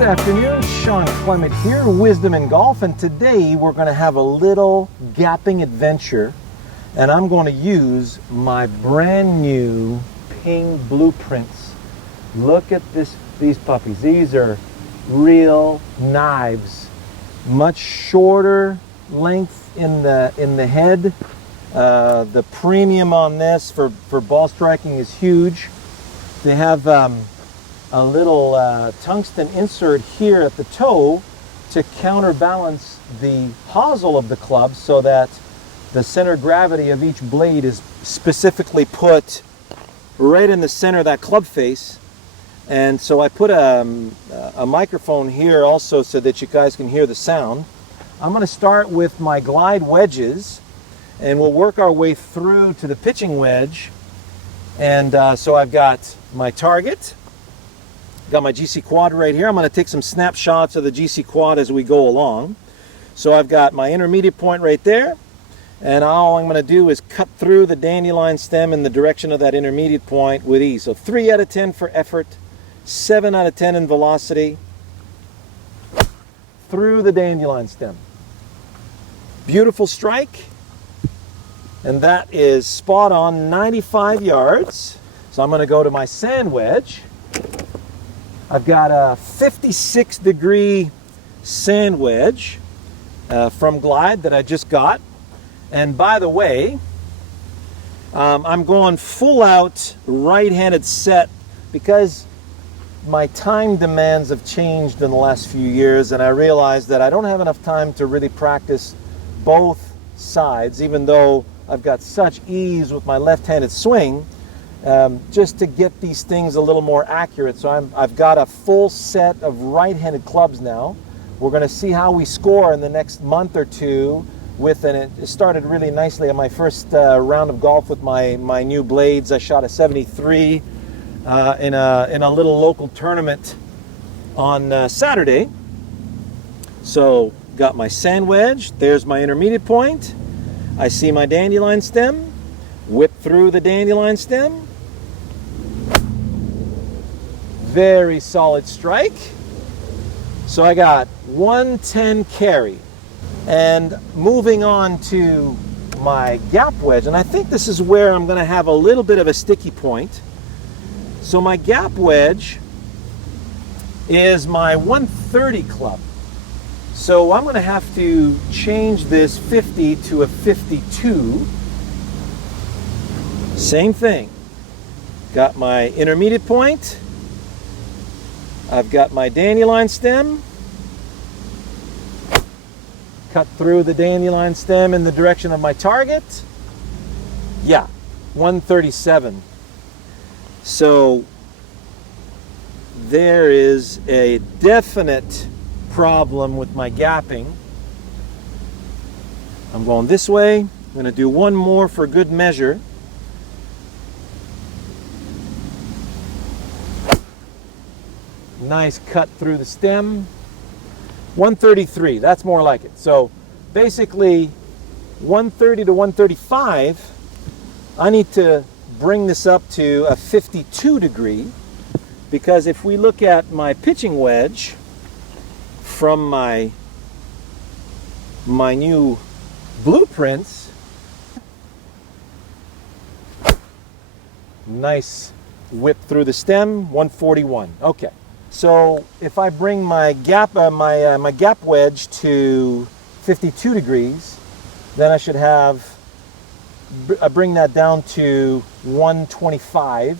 Good afternoon, Shawn Clement here, Wisdom in Golf, and today we're going to have a little gapping adventure, and I'm going to use my brand new Ping blueprints. Look at these puppies. These are real knives, much shorter length in the head. The premium on this for ball striking is huge. They have a little tungsten insert here at the toe to counterbalance the hosel of the club so that the center of gravity of each blade is specifically put right in the center of that club face. And so I put a microphone here also so that you guys can hear the sound. I'm going to start with my glide wedges, and we'll work our way through to the pitching wedge. And so I've got my target. Got my GC quad right here. I'm going to take some snapshots of the GC quad as we go along. So I've got my intermediate point right there, and all I'm going to do is cut through the dandelion stem in the direction of that intermediate point with ease. So 3 out of 10 for effort, 7 out of 10 in velocity through the dandelion stem. Beautiful strike, and that is spot on 95 yards. So I'm going to go to my sand wedge. I've got a 56-degree sand wedge from Glide that I just got. And by the way, I'm going full out right-handed set because my time demands have changed in the last few years, and I realized that I don't have enough time to really practice both sides, even though I've got such ease with my left-handed swing. Just to get these things a little more accurate. So I've got a full set of right-handed clubs now. We're going to see how we score in the next month or two and it started really nicely on my first round of golf with my new blades. I shot a 73 in a little local tournament on Saturday. So got my sand wedge, there's my intermediate point. I see my dandelion stem, whip through the dandelion stem. Very solid strike. So I got 110 carry. And moving on to my gap wedge, and I think this is where I'm going to have a little bit of a sticky point. So my gap wedge is my 130 club. So I'm going to have to change this 50 to a 52. Same thing. Got my intermediate point. I've got my dandelion stem. Cut through the dandelion stem in the direction of my target. Yeah, 137. So there is a definite problem with my gapping. I'm going this way. I'm going to do one more for good measure. Nice cut through the stem. 133, that's more like it. So basically 130 to 135, I need to bring this up to a 52 degree, because if we look at my pitching wedge from my new blueprints, nice whip through the stem, 141. Okay. So if I bring my gap wedge to 52 degrees, then I should bring that down to 125.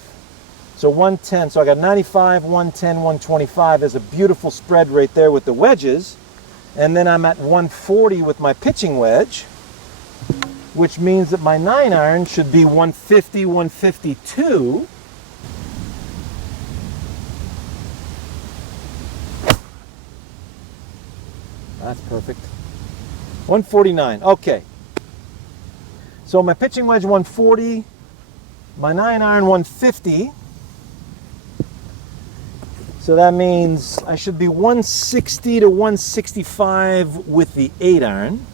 So 110. So I got 95, 110, 125. There's a beautiful spread right there with the wedges. And then I'm at 140 with my pitching wedge, which means that my 9-iron should be 150, 152. That's perfect. 149. Okay. So my pitching wedge 140, my 9-iron 150. So that means I should be 160 to 165 with the 8-iron.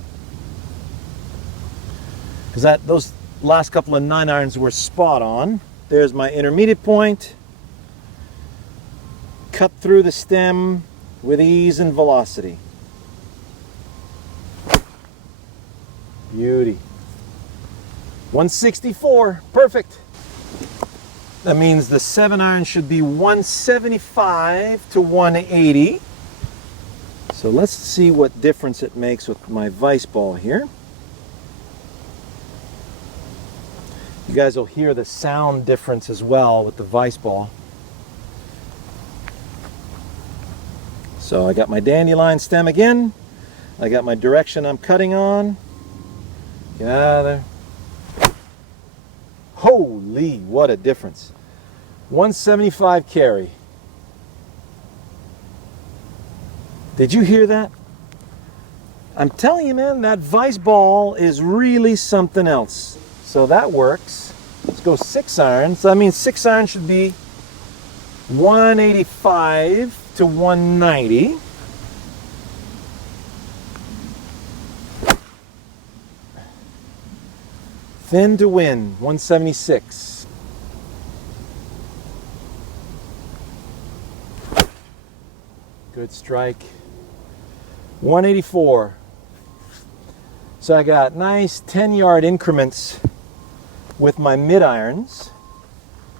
Because those last couple of 9-irons were spot on. There's my intermediate point. Cut through the stem with ease and velocity. Beauty. 164, perfect. That means the 7-iron should be 175 to 180. So let's see what difference it makes with my vice ball here. You guys will hear the sound difference as well with the vice ball. So I got my dandelion stem again. I got my direction I'm cutting on. Get out of there. Holy, what a difference. 175 carry. Did you hear that? I'm telling you, man, that vice ball is really something else. So that works. Let's go 6-iron. So that means 6-iron should be 185 to 190. Thin to win, 176. Good strike. 184. So I got nice 10-yard increments with my mid-irons.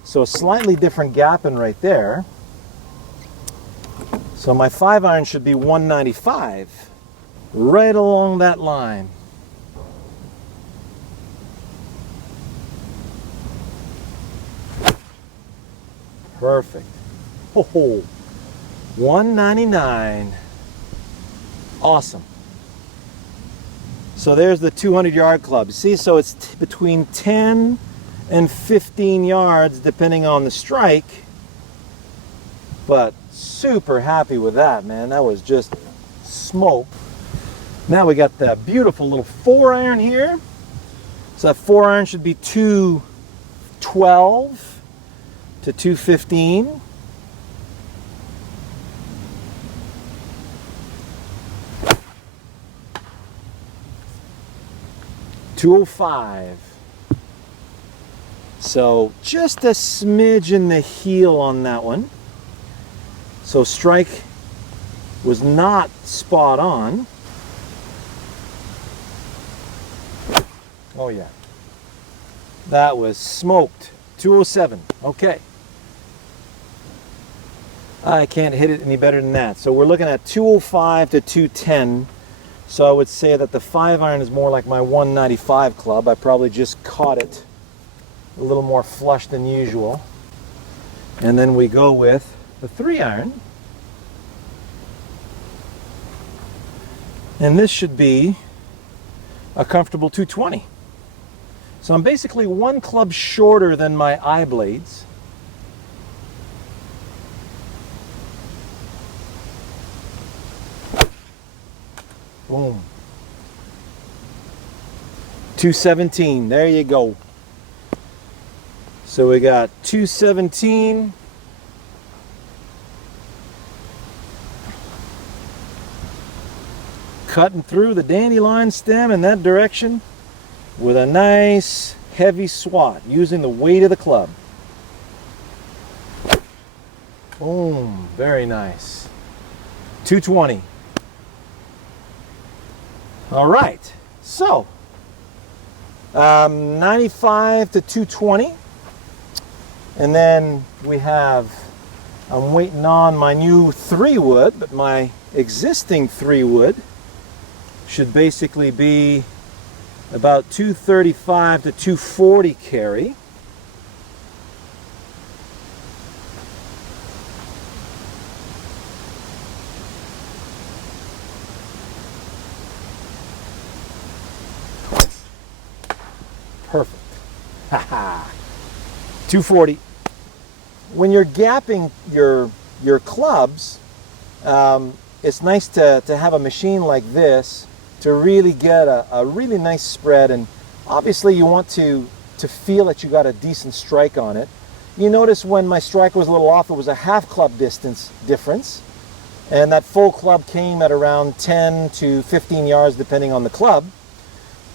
So a slightly different gapping right there. So my 5-iron should be 195. Right along that line. Perfect. Oh, 199. Awesome. So there's the 200-yard club. See, so it's between 10 and 15 yards depending on the strike. But super happy with that, man. That was just smoke. Now we got the beautiful little 4-iron here. So that 4-iron should be 212 to 215. .205. So just a smidge in the heel on that one. So strike was not spot on. Oh yeah. That was smoked. 207. Okay. I can't hit it any better than that. So we're looking at 205 to 210. So I would say that the 5-iron is more like my 195 club. I probably just caught it a little more flush than usual. And then we go with the 3-iron. And this should be a comfortable 220. So I'm basically one club shorter than my eye blades. Boom. 217. There you go. So we got 217. Cutting through the dandelion stem in that direction with a nice heavy swat using the weight of the club. Boom. Very nice. 220. All right, so 95 to 220, and then we have, I'm waiting on my new 3-wood, but my existing 3-wood should basically be about 235 to 240 carry. Perfect. Haha. 240. When you're gapping your clubs, it's nice to have a machine like this to really get a really nice spread, and obviously you want to feel that you got a decent strike on it. You notice when my strike was a little off, it was a half club distance difference, and that full club came at around 10 to 15 yards depending on the club.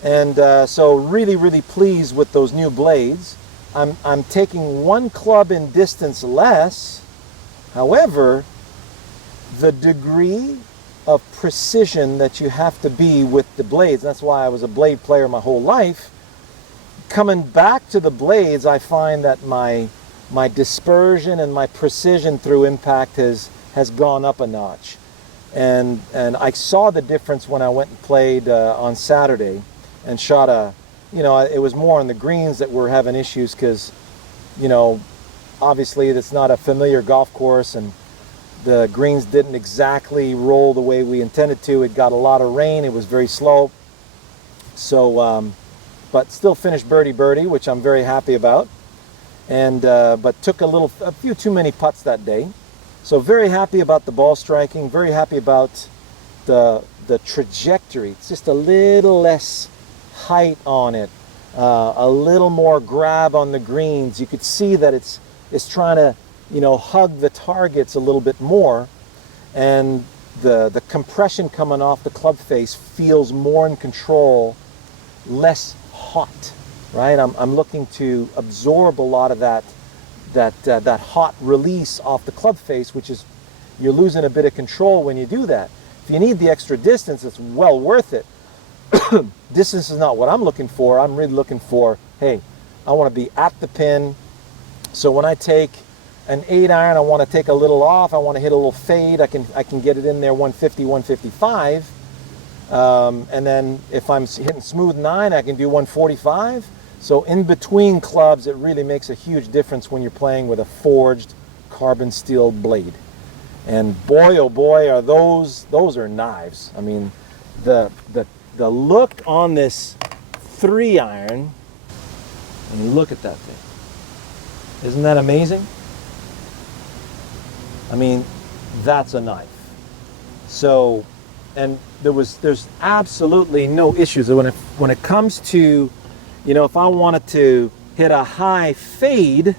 And so really pleased with those new blades. I'm taking one club in distance less. However, the degree of precision that you have to be with the blades. That's why I was a blade player my whole life. Coming back to the blades, I find that my dispersion and my precision through impact has gone up a notch. And I saw the difference when I went and played on Saturday and shot it was more on the greens that were having issues because, obviously it's not a familiar golf course and the greens didn't exactly roll the way we intended to. It got a lot of rain. It was very slow. So, but still finished birdie, which I'm very happy about. And but took a few too many putts that day. So very happy about the ball striking. Very happy about the trajectory. It's just a little less height on it. A little more grab on the greens. You could see that it's trying to hug the targets a little bit more, and the compression coming off the club face feels more in control, less hot, right? I'm looking to absorb a lot of that hot release off the club face, which is, you're losing a bit of control when you do that. If you need the extra distance, it's well worth it. Distance is not what I'm looking for. I'm really looking for, hey, I want to be at the pin. So when I take an 8-iron, I want to take a little off. I want to hit a little fade. I can get it in there 150, 155. And then if I'm hitting smooth 9, I can do 145. So in between clubs, it really makes a huge difference when you're playing with a forged carbon steel blade. And boy, oh boy, are those are knives. I mean, the look on this 3-iron, I mean, look at that thing. Isn't that amazing? I mean, that's a knife. So, and there's absolutely no issues when it comes to, if I wanted to hit a high fade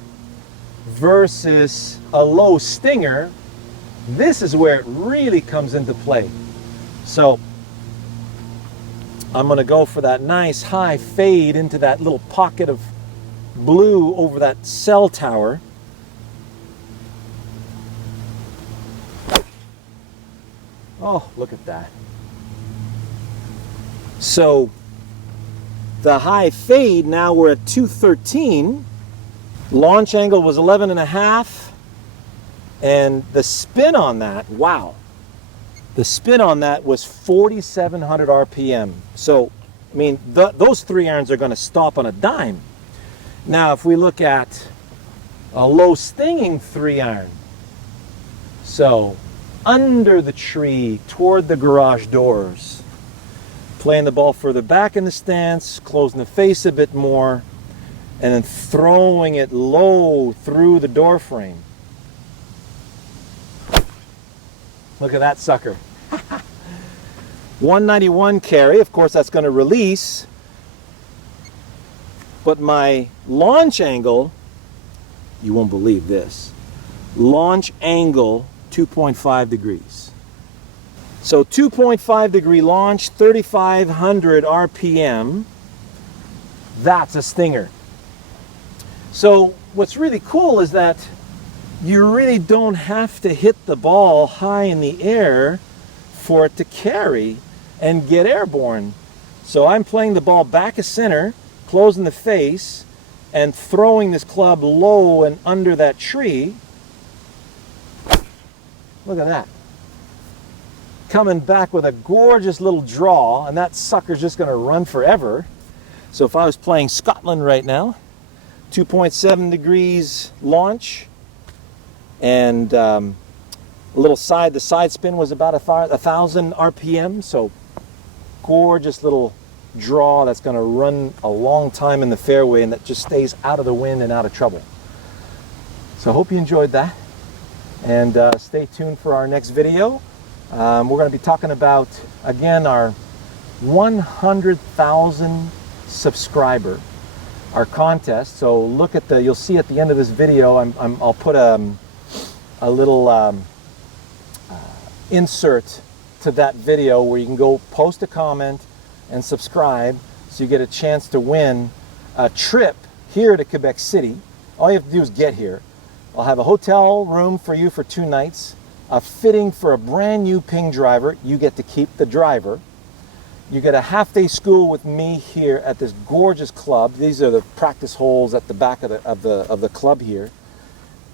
versus a low stinger, this is where it really comes into play. So I'm going to go for that nice high fade into that little pocket of blue over that cell tower. Oh, look at that. So the high fade, now we're at 213. Launch angle was 11.5. And the spin on that, wow. The spin on that was 4,700 RPM. So, I mean, those 3-irons are going to stop on a dime. Now, if we look at a low stinging 3-iron, so under the tree toward the garage doors, playing the ball further back in the stance, closing the face a bit more, and then throwing it low through the door frame. Look at that sucker. 191 carry, of course that's going to release, but my launch angle, you won't believe this, launch angle 2.5 degrees. So 2.5 degree launch, 3,500 RPM, that's a stinger. So what's really cool is that you really don't have to hit the ball high in the air for it to carry and get airborne. So I'm playing the ball back of center, closing the face, and throwing this club low and under that tree. Look at that. Coming back with a gorgeous little draw, and that sucker's just going to run forever. So if I was playing Scotland right now, 2.7 degrees launch, and the side spin was about 1,000 RPM, so gorgeous little draw that's going to run a long time in the fairway and that just stays out of the wind and out of trouble. So I hope you enjoyed that, and stay tuned for our next video. We're going to be talking about, again, our 100,000 subscriber, our contest. So look at you'll see at the end of this video, I'll put a little insert to that video where you can go post a comment and subscribe, so you get a chance to win a trip here to Quebec City. All you have to do is get here. I'll have a hotel room for you for 2 nights. a fitting for a brand new Ping driver. You get to keep the driver. You get a half-day school with me here at this gorgeous club. These are the practice holes at the back of the club here.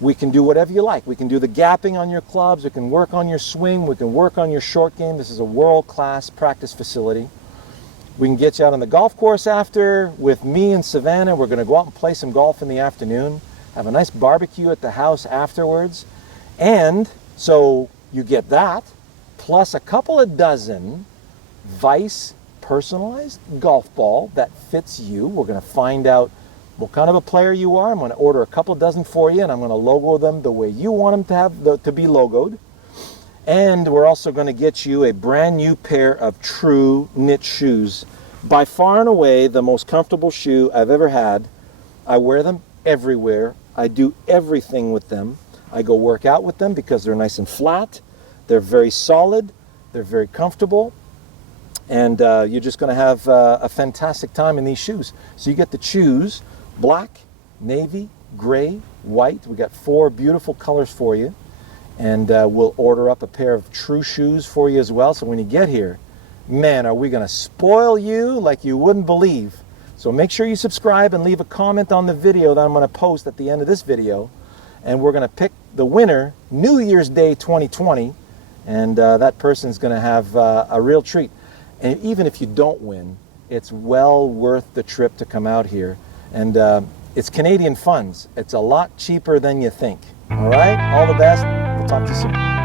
We can do whatever you like. We can do the gapping on your clubs. We can work on your swing. We can work on your short game. This is a world-class practice facility. We can get you out on the golf course after with me and Savannah. We're going to go out and play some golf in the afternoon. Have a nice barbecue at the house afterwards. And so you get that, plus a couple of dozen Vice personalized golf ball that fits you. We're going to find out what kind of a player you are. I'm going to order a couple of dozen for you, and I'm going to logo them the way you want them to be logoed. And we're also going to get you a brand new pair of true knit shoes. By far and away the most comfortable shoe I've ever had. I wear them everywhere. I do everything with them. I go work out with them because they're nice and flat. They're very solid. They're very comfortable. And you're just going to have a fantastic time in these shoes. So you get to choose black, navy, gray, white. We got 4 beautiful colors for you. And we'll order up a pair of true shoes for you as well. So when you get here, man, are we going to spoil you like you wouldn't believe. So make sure you subscribe and leave a comment on the video that I'm going to post at the end of this video. And we're going to pick the winner New Year's Day 2020. And that person's going to have a real treat. And even if you don't win, it's well worth the trip to come out here. And it's Canadian funds. It's a lot cheaper than you think. All right? All the best. We'll talk to you soon.